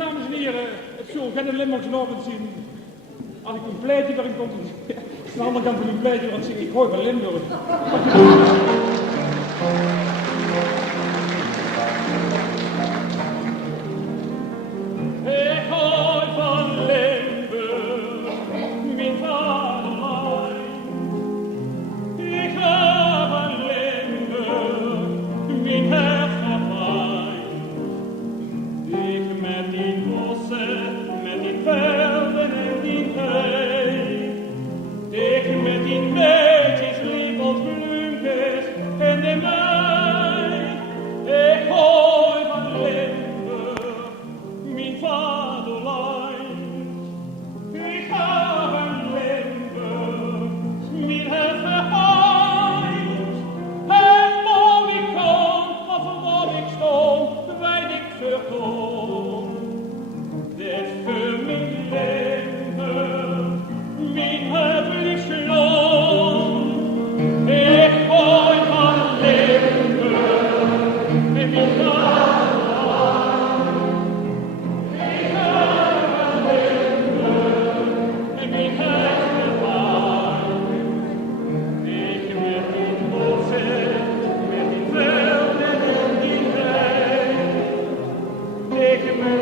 dames en heren, het zal geen Limburgse avond zien. Als ik een pleitje erin komt, aan de andere kant van een pleitje, dan zing ik gooi van Limburg. Ik gooi van Limburg, mijn vaderland. Ik ga van Limburg, mijn herfstafijn. Ik met die bossen, met die velden en die hei. Ik met die meisjes lief als bloemkes en de mei. Ik gooi van Limburg, mijn vaderland. Ik ga van Limburg, mijn herfstafijn. En waar ik kom, of waar ik stond, weet ik verkom. Dit voor mijn Limburg, mijn heerlijk land. Ik gooi van Limburg, en mijn vaderland. Ik ga van Limburg, en mijn herfstafijn. Ik met die bossen, met die velden en die hei. Ik met